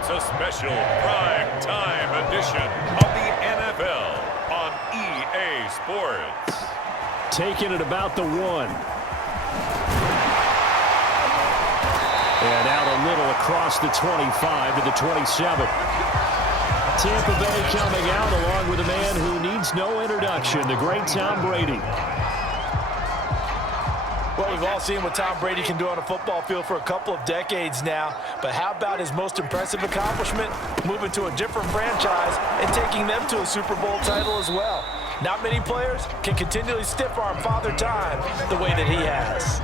It's a special prime time edition of the NFL on EA Sports. Taking it about the 1. And out a little across the 25 to the 27. Tampa Bay coming out along with a man who needs no introduction, the great Tom Brady. Well, we've all seen what Tom Brady can do on a football field for a couple of decades now. But how about his most impressive accomplishment? Moving to a different franchise and taking them to a Super Bowl title as well. Not many players can continually stiff-arm Father Time the way that he has.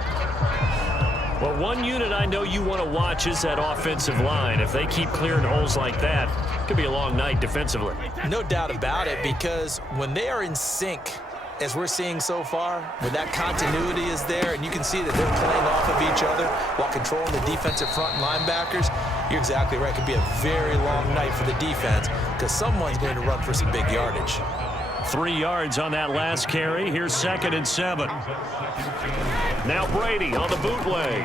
Well, one unit I know you want to watch is that offensive line. If they keep clearing holes like that, it could be a long night defensively. No doubt about it, because when they are in sync, as we're seeing so far, when that continuity is there and you can see that they're playing off of each other while controlling the defensive front and linebackers, you're exactly right. It could be a very long night for the defense because someone's going to run for some big yardage. 3 yards on that last carry. Here's 2nd and 7. Now Brady on the bootleg.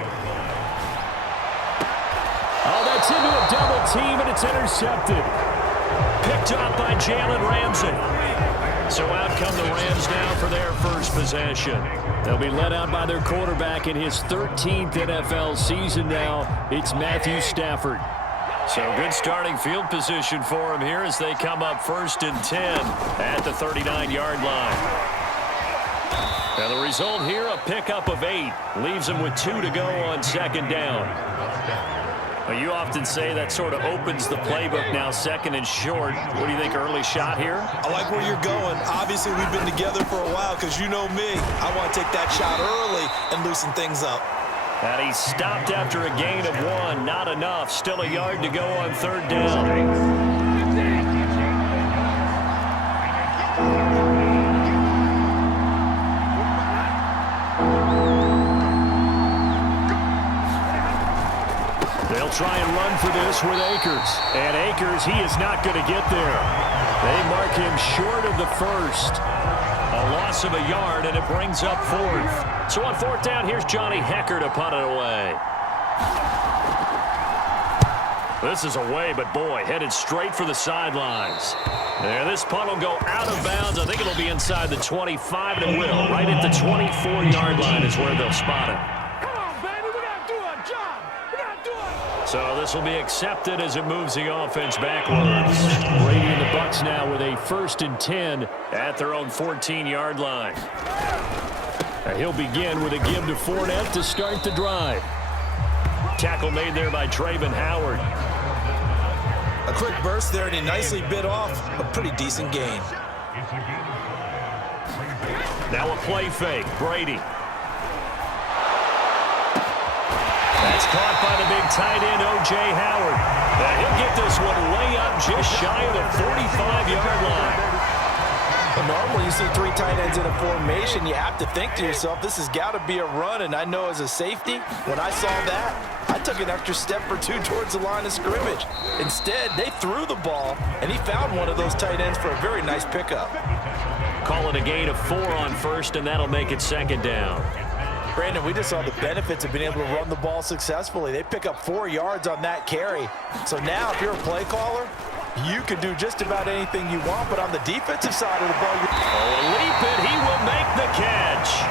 Oh, that's into a double team, and it's intercepted. Picked up by Jalen Ramsey. So out come the Rams now for their first possession. They'll be led out by their quarterback in his 13th NFL season now. It's Matthew Stafford. So good starting field position for him here as they come up 1st and 10 at the 39-yard line. Now the result here, a pickup of 8. Leaves them with 2 to go on 2nd down. Well, you often say that sort of opens the playbook now, 2nd and short. What do you think, early shot here? I like where you're going. Obviously, we've been together for a while because you know me. I want to take that shot early and loosen things up. And he stopped after a gain of 1. Not enough. Still a yard to go on 3rd down. They'll try and run for this with Akers. And Akers, he is not going to get there. They mark him short of the 1st. A loss of a yard, and it brings up 4th. So on 4th down, here's Johnny Hecker to punt it away. This is away, but boy, headed straight for the sidelines. There, this punt will go out of bounds. I think it'll be inside the 25, and it will. Right at the 24-yard line is where they'll spot it. So this will be accepted as it moves the offense backwards. Brady and the Bucs now with a 1st and 10 at their own 14-yard line. Now he'll begin with a give to Fournette to start the drive. Tackle made there by Trayvon Howard. A quick burst there, and he nicely bit off a pretty decent gain. Now a play fake. Brady. That's caught by the big tight end, O.J. Howard. Now he'll get this one way up just shy of the 45-yard line. Well, normally you see 3 tight ends in a formation, you have to think to yourself, this has got to be a run. And I know as a safety, when I saw that, I took an extra step or 2 towards the line of scrimmage. Instead, they threw the ball, and he found one of those tight ends for a very nice pickup. Call it a gain of 4 on 1st, and that'll make it 2nd down. Brandon, we just saw the benefits of being able to run the ball successfully. They pick up 4 yards on that carry. So now, if you're a play caller, you can do just about anything you want, but on the defensive side of the ball, leap it, he will make the catch.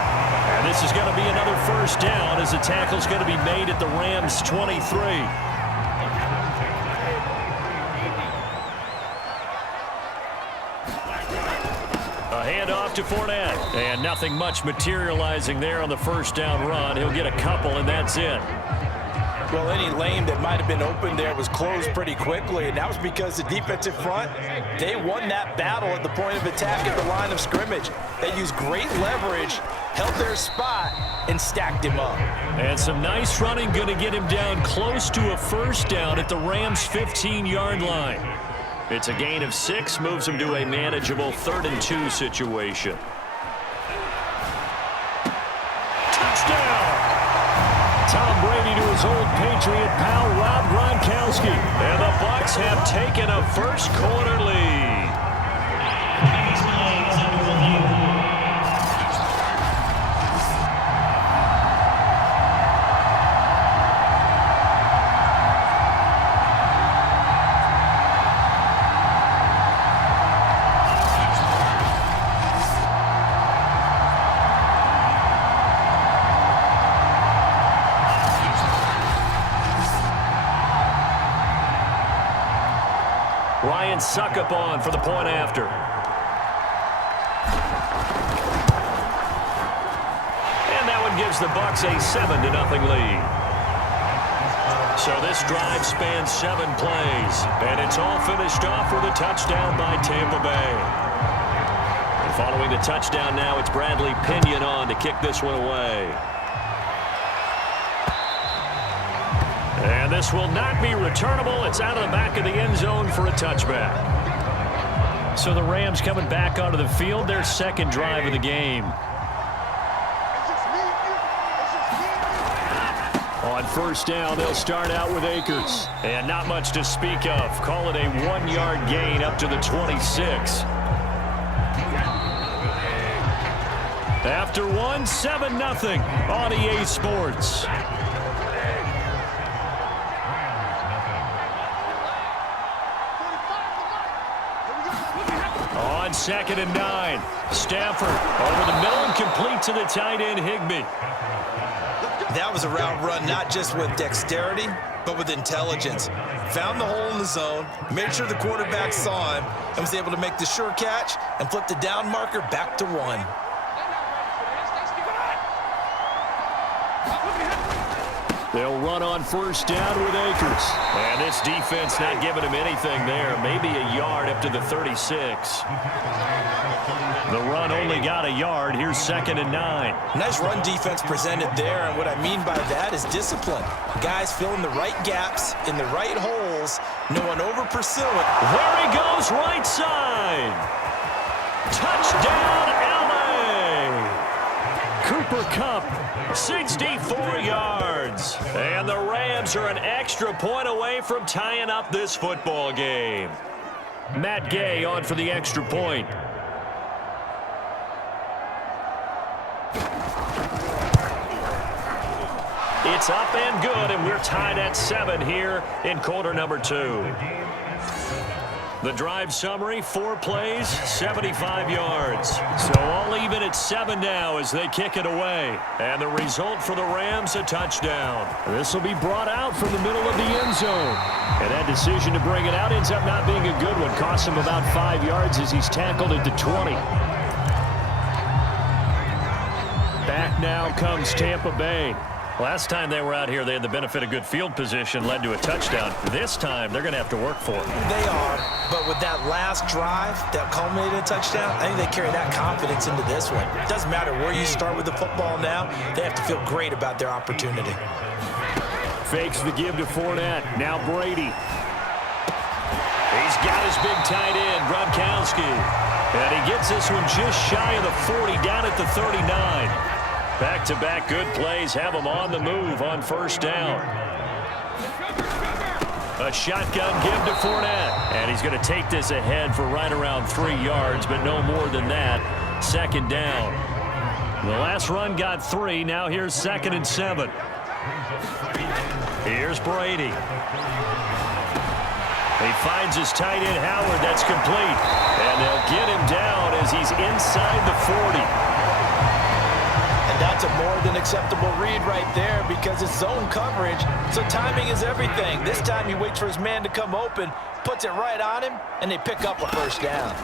And this is going to be another 1st down as the tackle's going to be made at the Rams' 23. A handoff to Fournette. And nothing much materializing there on the 1st down run. He'll get a couple, and that's it. Well, any lane that might have been open there was closed pretty quickly, and that was because the defensive front, they won that battle at the point of attack at the line of scrimmage. They used great leverage, held their spot, and stacked him up. And some nice running, going to get him down close to a 1st down at the Rams' 15-yard line. It's a gain of 6, moves him to a manageable 3rd and 2 situation. Touchdown! Tom Brady to his old Patriot pal, Rob Gronkowski. And the Bucs have taken a first-quarter lead. Ryan Suckup on for the point after. And that one gives the Bucs a 7-0 lead. So this drive spans 7 plays, and it's all finished off with a touchdown by Tampa Bay. And following the touchdown now, it's Bradley Pinion on to kick this one away. And this will not be returnable. It's out of the back of the end zone for a touchback. So the Rams coming back onto the field, their second drive of the game. On first down, they'll start out with Akers. And not much to speak of. Call it a 1-yard gain up to the 26. After 7-0 on EA Sports. On 2nd and 9, Stafford over the middle and complete to the tight end Higbee. That was a route run not just with dexterity, but with intelligence. Found the hole in the zone, made sure the quarterback saw him, and was able to make the sure catch and flip the down marker back to 1. They'll run on first down with Akers. And this defense not giving him anything there. Maybe a yard up to the 36. The run only got a yard. Here's 2nd and 9. Nice run defense presented there, and what I mean by that is discipline. Guys filling the right gaps in the right holes. No one over-pursuing. There he goes, right side. Touchdown, L.A. Cooper Kupp, 64 yards. And the Rams are an extra point away from tying up this football game. Matt Gay on for the extra point. It's up and good, and we're tied at 7 here in quarter number 2. The drive summary, 4 plays, 75 yards. So all even at 7 now as they kick it away. And the result for the Rams, a touchdown. This will be brought out from the middle of the end zone. And that decision to bring it out ends up not being a good one. Costs him about 5 yards as he's tackled at the 20. Back now comes Tampa Bay. Last time they were out here, they had the benefit of good field position, led to a touchdown. This time, they're going to have to work for it. They are, but with that last drive that culminated in a touchdown, I think they carry that confidence into this one. It doesn't matter where you start with the football now. They have to feel great about their opportunity. Fakes the give to Fournette. Now Brady. He's got his big tight end, Gronkowski. And he gets this one just shy of the 40, down at the 39. Back-to-back good plays have him on the move on first down. A shotgun give to Fournette. And he's going to take this ahead for right around 3 yards, but no more than that. 2nd down. The last run got 3. Now here's 2nd and 7. Here's Brady. He finds his tight end Howard. That's complete. And they'll get him down as he's inside the 40. That's a more than acceptable read right there because it's zone coverage, so timing is everything. This time he waits for his man to come open, puts it right on him, and they pick up a first down.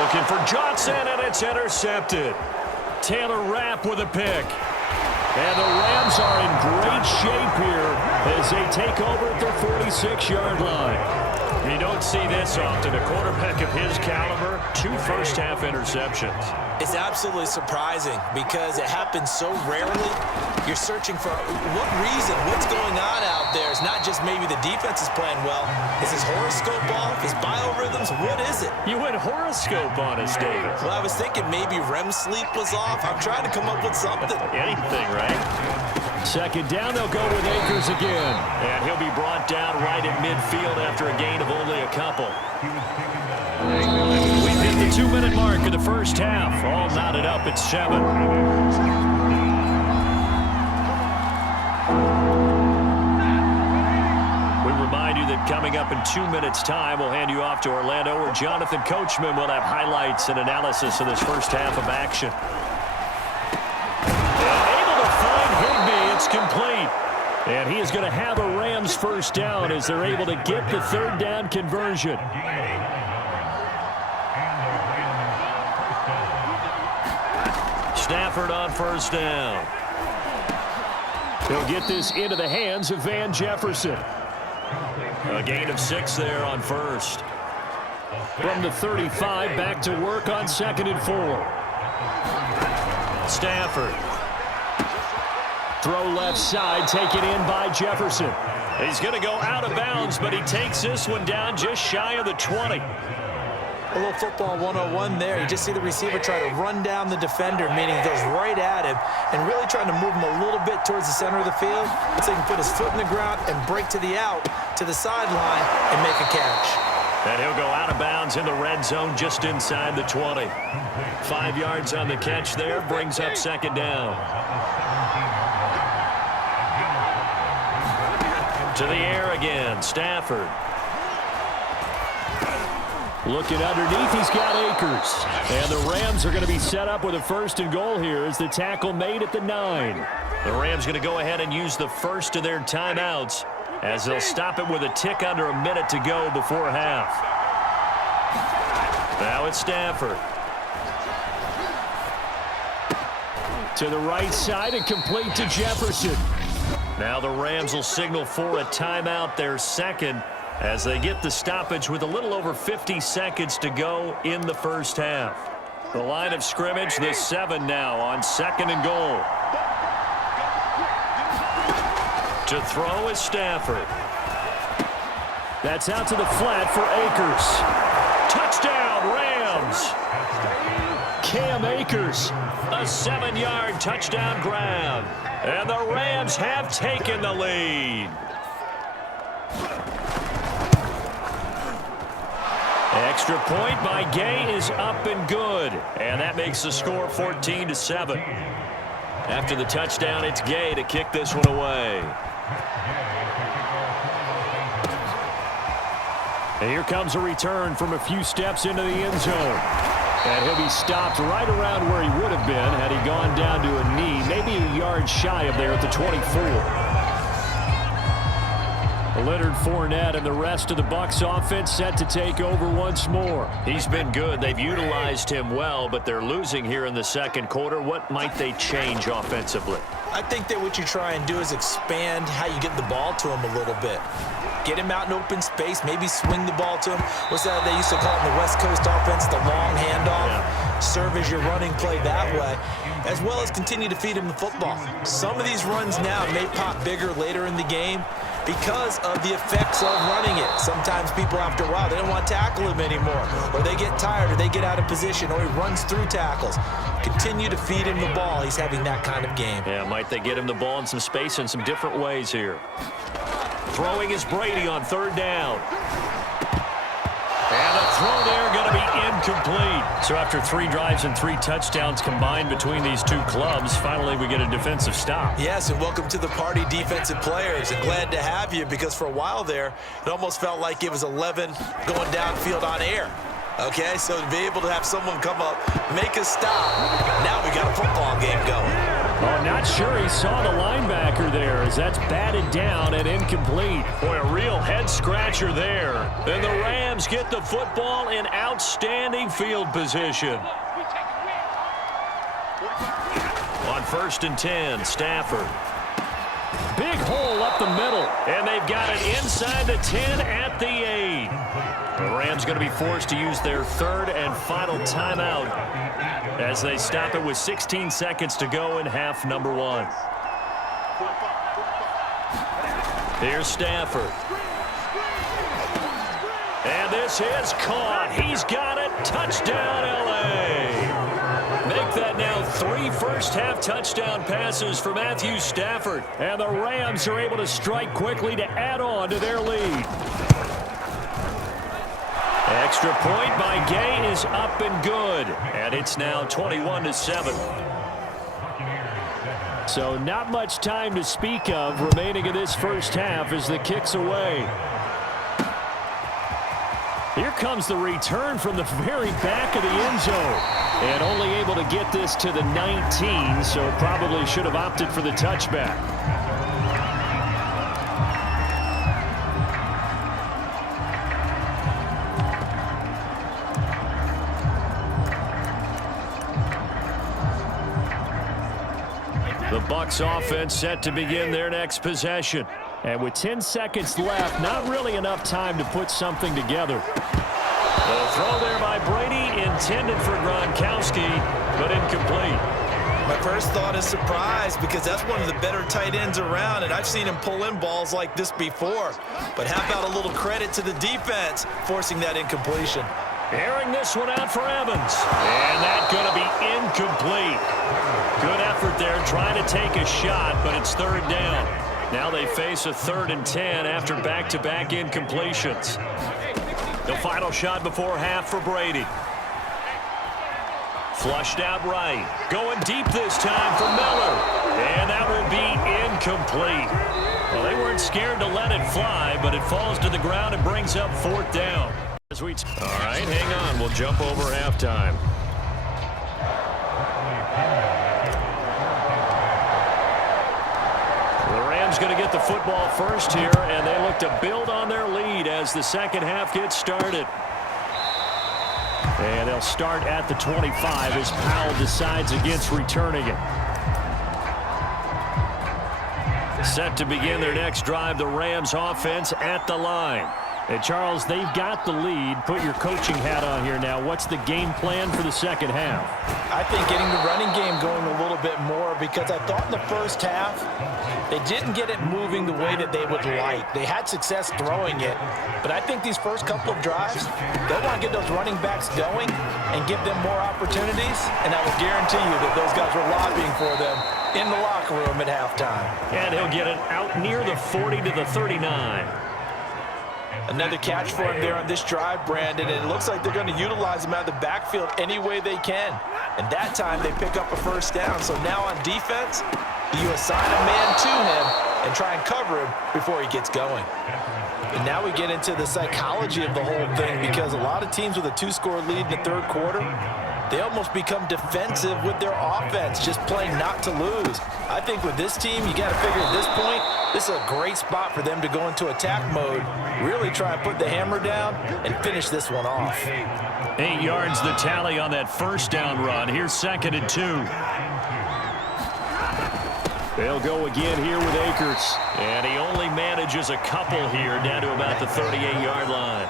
Looking for Johnson, and it's intercepted. Taylor Rapp with a pick. And the Rams are in great shape here as they take over at their 46-yard line. You don't see this often. A quarterback of his caliber, 2 first-half interceptions. It's absolutely surprising because it happens so rarely. You're searching for what reason, what's going on out there. It's not just maybe the defense is playing well. Is his horoscope off? His biorhythms? What is it? You went horoscope on us, David. Well, I was thinking maybe REM sleep was off. I'm trying to come up with something. Anything, right? 2nd down, they'll go with Akers again. And he'll be brought down right at midfield after a gain of only a couple. We've hit the 2-minute mark of the first half. All knotted up at 7. We remind you that coming up in 2 minutes' time, we'll hand you off to Orlando, where Jonathan Coachman will have highlights and analysis of this first half of action. It's complete. And he is going to have a Rams first down as they're able to get the third down conversion. Stafford on first down. He'll get this into the hands of Van Jefferson. A gain of 6 there on first. From the 35, back to work on 2nd and 4. Stafford. Throw left side, taken in by Jefferson. He's going to go out of bounds, but he takes this one down just shy of the 20. A little football 101 there. You just see the receiver try to run down the defender, meaning he goes right at him and really trying to move him a little bit towards the center of the field so he can put his foot in the ground and break to the out, to the sideline, and make a catch. And he'll go out of bounds in the red zone just inside the 20. 5 yards on the catch there, brings up 2nd down. To the air again, Stafford. Looking underneath, he's got Akers. And the Rams are going to be set up with a 1st and goal here as the tackle made at the 9. The Rams going to go ahead and use the first of their timeouts as they'll stop it with a tick under a minute to go before half. Now it's Stafford. To the right side and complete to Jefferson. Now the Rams will signal for a timeout, their 2nd, as they get the stoppage with a little over 50 seconds to go in the first half. The line of scrimmage, the 7 now on 2nd and goal. To throw is Stafford. That's out to the flat for Akers. Touchdown, Rams! Cam Akers, a 7-yard touchdown grab. And the Rams have taken the lead. Extra point by Gay is up and good. And that makes the score 14-7. After the touchdown, it's Gay to kick this one away. And here comes a return from a few steps into the end zone. And he'll be stopped right around where he would have been had he gone down to a knee, maybe a yard shy of there at the 24. Leonard Fournette and the rest of the Bucs offense set to take over once more. He's been good. They've utilized him well, but they're losing here in the 2nd quarter. What might they change offensively? I think that what you try and do is expand how you get the ball to him a little bit. Get him out in open space, maybe swing the ball to him. What's that they used to call it in the West Coast offense, the long handoff? Yeah. Serve as your running play that way, as well as continue to feed him the football. Some of these runs now may pop bigger later in the game because of the effects of running it. Sometimes people, after a while, they don't want to tackle him anymore, or they get tired, or they get out of position, or he runs through tackles. Continue to feed him the ball. He's having that kind of game. Yeah, might they get him the ball in some space in some different ways here. Throwing is Brady on 3rd down. And the throw there going to be incomplete. So after 3 drives and 3 touchdowns combined between these two clubs, finally we get a defensive stop. Yes, and welcome to the party, defensive players. And glad to have you, because for a while there, it almost felt like it was 11 going downfield on air. Okay, so to be able to have someone come up, make a stop, now we got a football game going. Oh, not sure he saw the linebacker there as that's batted down and incomplete. Boy, a real head-scratcher there. And the Rams get the football in outstanding field position. On 1st and 10, Stafford. Big hole up the middle, and they've got it inside the 10 at the 8. The Rams going to be forced to use their 3rd and final timeout as they stop it with 16 seconds to go in half number 1. Here's Stafford. And this is caught. He's got it. Touchdown, L.A. Make that now 3 first-half touchdown passes for Matthew Stafford. And the Rams are able to strike quickly to add on to their lead. Extra point by Gay is up and good. And it's now 21-7. So not much time to speak of remaining in this first half as the kick's away. Here comes the return from the very back of the end zone. And only able to get this to the 19, so probably should have opted for the touchback. Bucs offense set to begin their next possession. And with 10 seconds left, not really enough time to put something together. The throw there by Brady, intended for Gronkowski, but incomplete. My first thought is surprise, because that's one of the better tight ends around, and I've seen him pull in balls like this before. But how about a little credit to the defense forcing that incompletion? Airing this one out for Evans. And that's going to be incomplete. Good effort there trying to take a shot, but it's third down. Now they face a 3rd and 10 after back-to-back incompletions. The final shot before half for Brady. Flushed out right. Going deep this time for Miller. And that will be incomplete. Well, they weren't scared to let it fly, but it falls to the ground and brings up 4th down. All right, hang on. We'll jump over halftime. The Rams going to get the football first here, and they look to build on their lead as the second half gets started. And they'll start at the 25 as Powell decides against returning it. Set to begin their next drive, the Rams offense at the line. And Charles, they've got the lead. Put your coaching hat on here now. What's the game plan for the second half? I think getting the running game going a little bit more, because I thought in the first half they didn't get it moving the way that they would like. They had success throwing it, but I think these first couple of drives, they want to get those running backs going and give them more opportunities, and I will guarantee you that those guys were lobbying for them in the locker room at halftime. And he'll get it out near the 40 to the 39. Another catch for him there on this drive, Brandon, and it looks like they're going to utilize him out of the backfield any way they can. And that time they pick up a first down. So now on defense, you assign a man to him and try and cover him before he gets going. And now we get into the psychology of the whole thing, because a lot of teams with a 2-score lead in the third quarter, they almost become defensive with their offense, just playing not to lose. I think with this team, you got to figure at this point, this is a great spot for them to go into attack mode, really try and put the hammer down and finish this one off. 8 yards the tally on that first down run. Here's 2nd and 2. They'll go again here with Akers. And he only manages a couple here down to about the 38-yard line.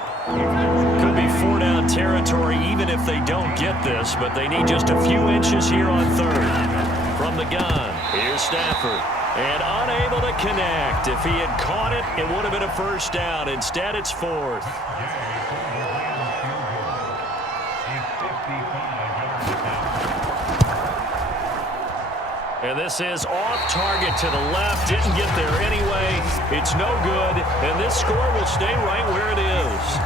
Could be 4-down territory even if they don't get this, but they need just a few inches here on 3rd. From the gun, here's Stafford. And unable to connect. If he had caught it, it would have been a first down. Instead, it's 4th. And this is off target to the left. Didn't get there anyway. It's no good. And this score will stay right where it is.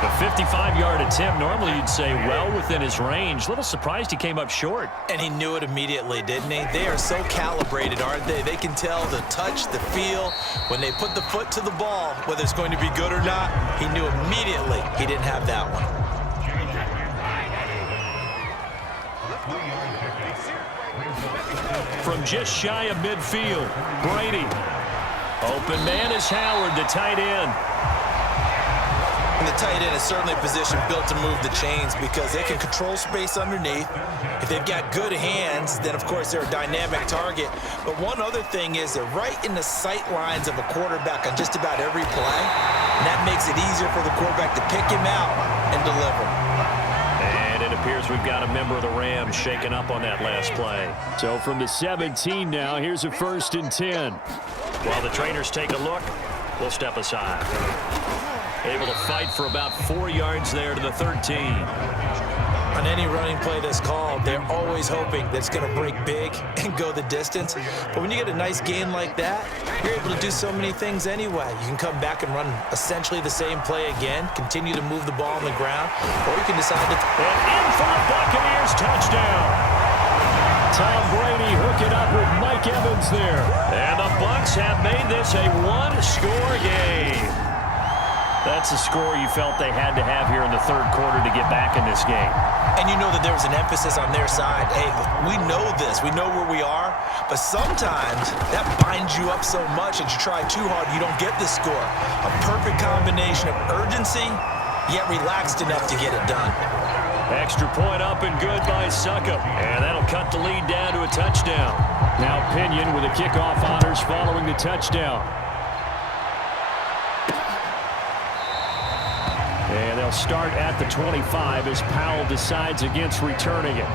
A 55-yard attempt. Normally you'd say well within his range. A little surprised he came up short. And he knew it immediately, didn't he? They are so calibrated, aren't they? They can tell the touch, the feel. When they put the foot to the ball, whether it's going to be good or not, he knew immediately he didn't have that one. From just shy of midfield, Brady. Open man is Howard, the tight end. And the tight end is certainly a position built to move the chains, because they can control space underneath. If they've got good hands, then of course they're a dynamic target. But one other thing is they're right in the sight lines of a quarterback on just about every play. And that makes it easier for the quarterback to pick him out and deliver. And it appears we've got a member of the Rams shaken up on that last play. So from the 17 now, here's a 1st and 10. While the trainers take a look, we'll step aside. Able to fight for about 4 yards there to the 13. On any running play that's called, they're always hoping that it's going to break big and go the distance. But when you get a nice gain like that, you're able to do so many things anyway. You can come back and run essentially the same play again, continue to move the ball on the ground, or you can decide to... And in for the Buccaneers, touchdown. Tom Brady hooking up with Mike Evans there. And the Bucs have made this a one-score game. That's a score you felt they had to have here in the third quarter to get back in this game. And you know that there was an emphasis on their side. Hey, we know this. We know where we are. But sometimes that binds you up so much that you try too hard, you don't get this score. A perfect combination of urgency, yet relaxed enough to get it done. Extra point up and good by Succop. And that'll cut the lead down to a touchdown. Now Pinion with the kickoff honors following the touchdown. And they'll start at the 25 as Powell decides against returning it.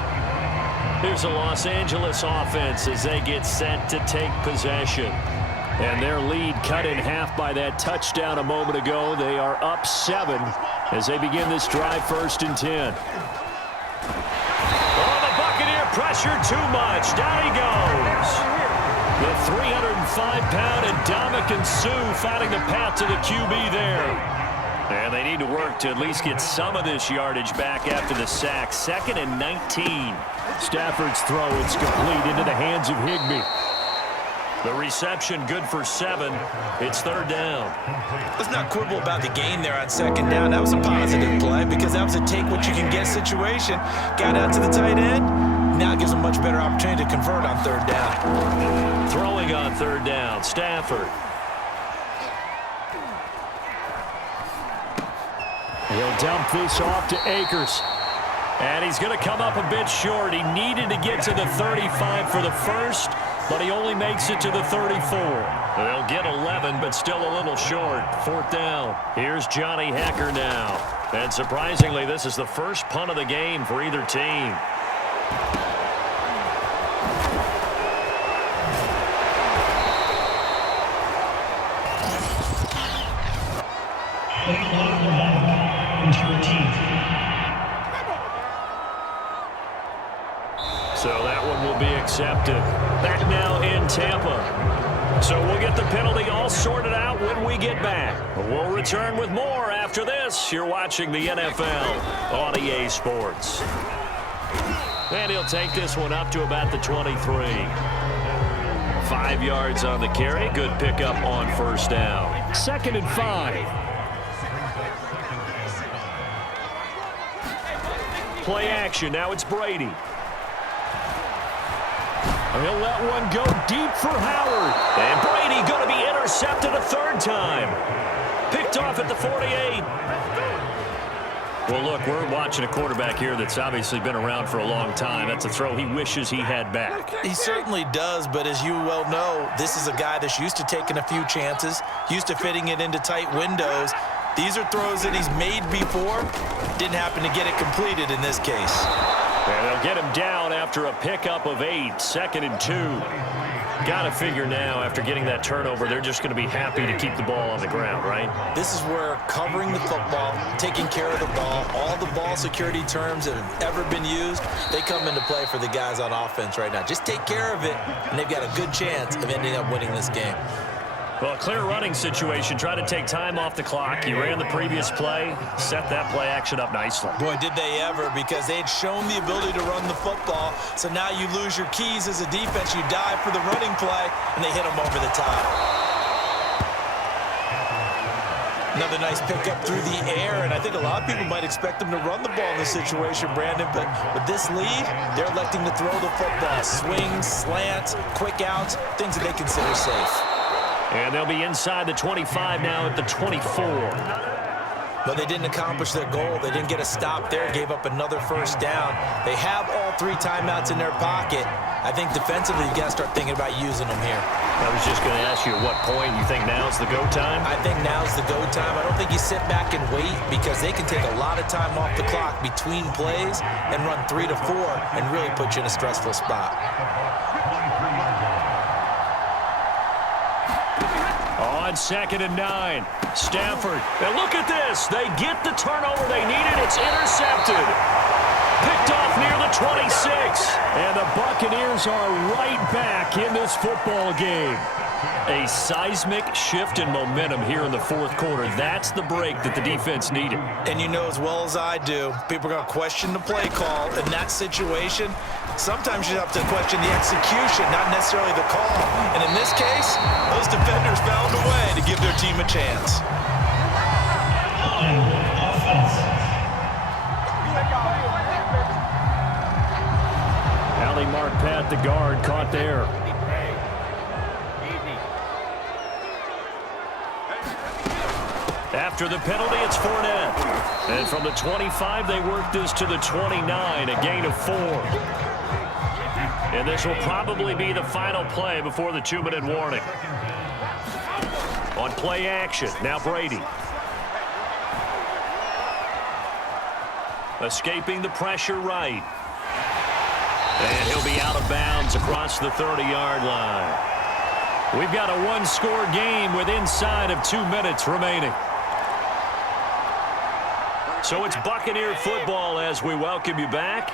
Here's the Los Angeles offense as they get set to take possession. And their lead cut in half by that touchdown a moment ago. They are up 7 as they begin this drive 1st and 10. Oh, the Buccaneer pressure too much. Down he goes. The 305-pound Ndamukong Suh finding the path to the QB there. And they need to work to at least get some of this yardage back after the sack. 2nd and 19. Stafford's throw is complete into the hands of Higbee. The reception good for 7. It's 3rd down. Let's not quibble about the gain there on 2nd down. That was a positive play because that was a take-what-you-can-get situation. Got out to the tight end. Now it gives them a much better opportunity to convert on 3rd down. Throwing on 3rd down, Stafford. He'll dump this off to Akers. And he's going to come up a bit short. He needed to get to the 35 for the first, but he only makes it to the 34. They'll get 11, but still a little short. 4th down. Here's Johnny Hekker now. And surprisingly, this is the first punt of the game for either team. So that one will be accepted. Back now in Tampa. So we'll get the penalty all sorted out when we get back. We'll return with more after this. You're watching the NFL on EA Sports. And he'll take this one up to about the 23. 5 yards on the carry. Good pickup on 1st down. 2nd and 5. Play action. Now it's Brady. He'll let one go deep for Howard. And Brady going to be intercepted a 3rd time. Picked off at the 48. Well, look, we're watching a quarterback here that's obviously been around for a long time. That's a throw he wishes he had back. He certainly does, but as you well know, this is a guy that's used to taking a few chances, used to fitting it into tight windows. These are throws that he's made before. Didn't happen to get it completed in this case. And they'll get him down after a pickup of 8. 2nd and 2. Got to figure now, after getting that turnover, they're just going to be happy to keep the ball on the ground, right? This is where covering the football, taking care of the ball, all the ball security terms that have ever been used, they come into play for the guys on offense right now. Just take care of it, and they've got a good chance of ending up winning this game. Well, a clear running situation. Try to take time off the clock. He ran the previous play, set that play action up nicely. Boy, did they ever, because they had shown the ability to run the football. So now you lose your keys as a defense. You dive for the running play, and they hit them over the top. Another nice pickup through the air, and I think a lot of people might expect them to run the ball in this situation, Brandon, but with this lead, they're electing to throw the football. Swings, slants, quick outs, things that they consider safe. And they'll be inside the 25 now at the 24. But they didn't accomplish their goal. They didn't get a stop there, gave up another 1st down. They have all 3 timeouts in their pocket. I think defensively, you got to start thinking about using them here. I was just going to ask you at what point you think now's the go time? I think now's the go time. I don't think you sit back and wait, because they can take a lot of time off the clock between plays and run 3 to 4 and really put you in a stressful spot. On 2nd and 9, Stafford. And look at this. They get the turnover they needed. It's intercepted. Picked off near the 26. And the Buccaneers are right back in this football game. A seismic shift in momentum here in the 4th quarter. That's the break that the defense needed. And you know as well as I do, people are going to question the play call in that situation. Sometimes you have to question the execution, not necessarily the call. And in this case, those defenders found a way to give their team a chance. Alley Marquette, the guard, caught there. After the penalty, it's Fournette. And from the 25, they work this to the 29, a gain of 4. And this will probably be the final play before the 2-minute warning. On play action, now Brady. Escaping the pressure right. And he'll be out of bounds across the 30-yard line. We've got a one-score game with inside of 2 minutes remaining. So it's Buccaneer football as we welcome you back.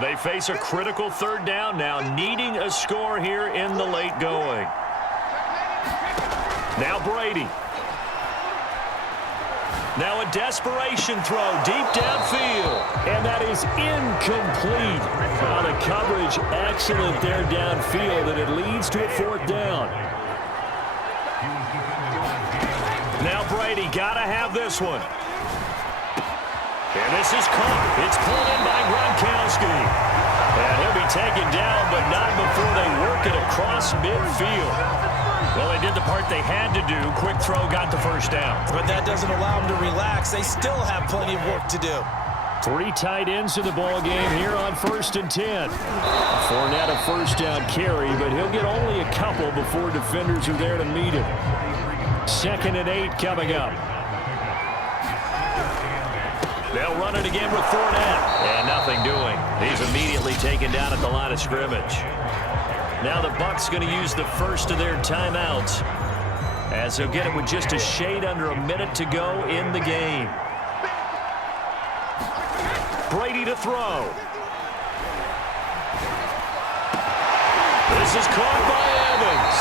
They face a critical 3rd down now, needing a score here in the late going. Now Brady. Now a desperation throw deep downfield. And that is incomplete. Well, the coverage excellent there downfield, and it leads to a 4th down. Now Brady, gotta have this one. And this is caught. It's pulled in by Gronkowski. And he'll be taken down, but not before they work it across midfield. Well, they did the part they had to do. Quick throw got the 1st down. But that doesn't allow them to relax. They still have plenty of work to do. 3 tight ends in the ball game here on 1st and 10. Fournette a 1st down carry, but he'll get only a couple before defenders are there to meet him. 2nd and 8 coming up. They'll run it again with Fournette. And nothing doing. He's immediately taken down at the line of scrimmage. Now the Bucs going to use the first of their timeouts, as they'll get it with just a shade under a minute to go in the game. Brady to throw. This is caught by Evans.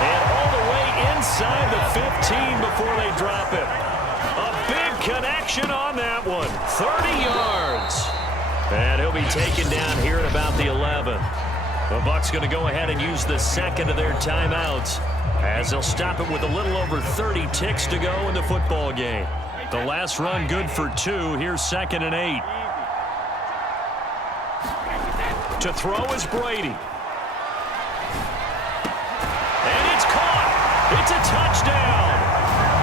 And all the way inside the 15 before they drop it. A big connection on that one. 30 yards. And he'll be taken down here at about the 11. The Bucs going to go ahead and use the 2nd of their timeouts, as they'll stop it with a little over 30 ticks to go in the football game. The last run good for 2. Here's 2nd and 8. To throw is Brady. And it's caught. It's a touchdown.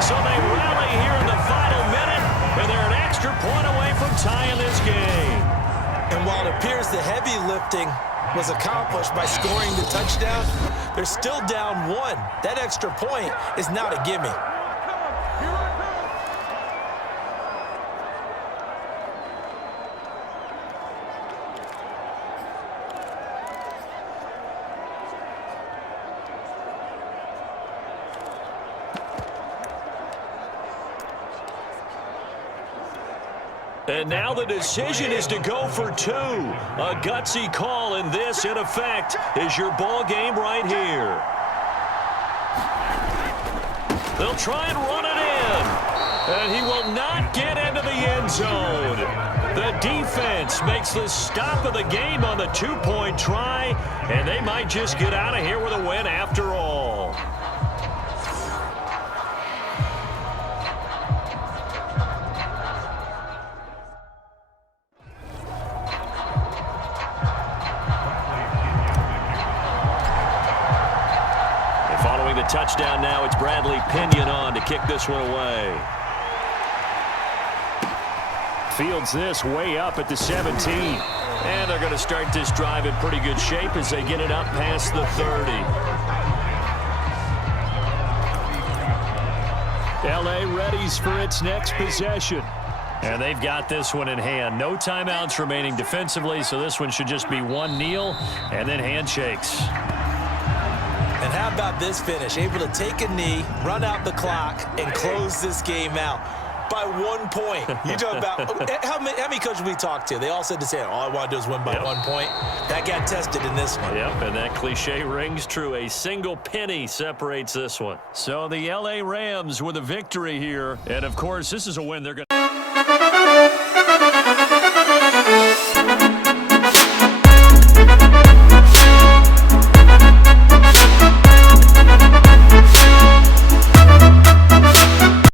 So they rally here in the final minute, and they're an extra point away from tying this game. And while it appears the heavy lifting was accomplished by scoring the touchdown, they're still down 1. That extra point is not a gimme. And now the decision is to go for 2. A gutsy call, and this, in effect, is your ball game right here. They'll try and run it in. And he will not get into the end zone. The defense makes the stop of the game on the 2-point try, and they might just get out of here with a win after all. The touchdown now, it's Bradley Pinion on to kick this one away. Fields this way up at the 17. And they're going to start this drive in pretty good shape as they get it up past the 30. L.A. readies for its next possession. And they've got this one in hand. No timeouts remaining defensively, so this one should just be one kneel and then handshakes. And how about this finish? Able to take a knee, run out the clock, and close this game out by 1 point. You talk about how many coaches we talked to? They all said the same. All I want to do is win by 1 point. That got tested in this one. Yep, and that cliche rings true. A single penny separates this one. So the L.A. Rams with a victory here. And, of course, this is a win they're going to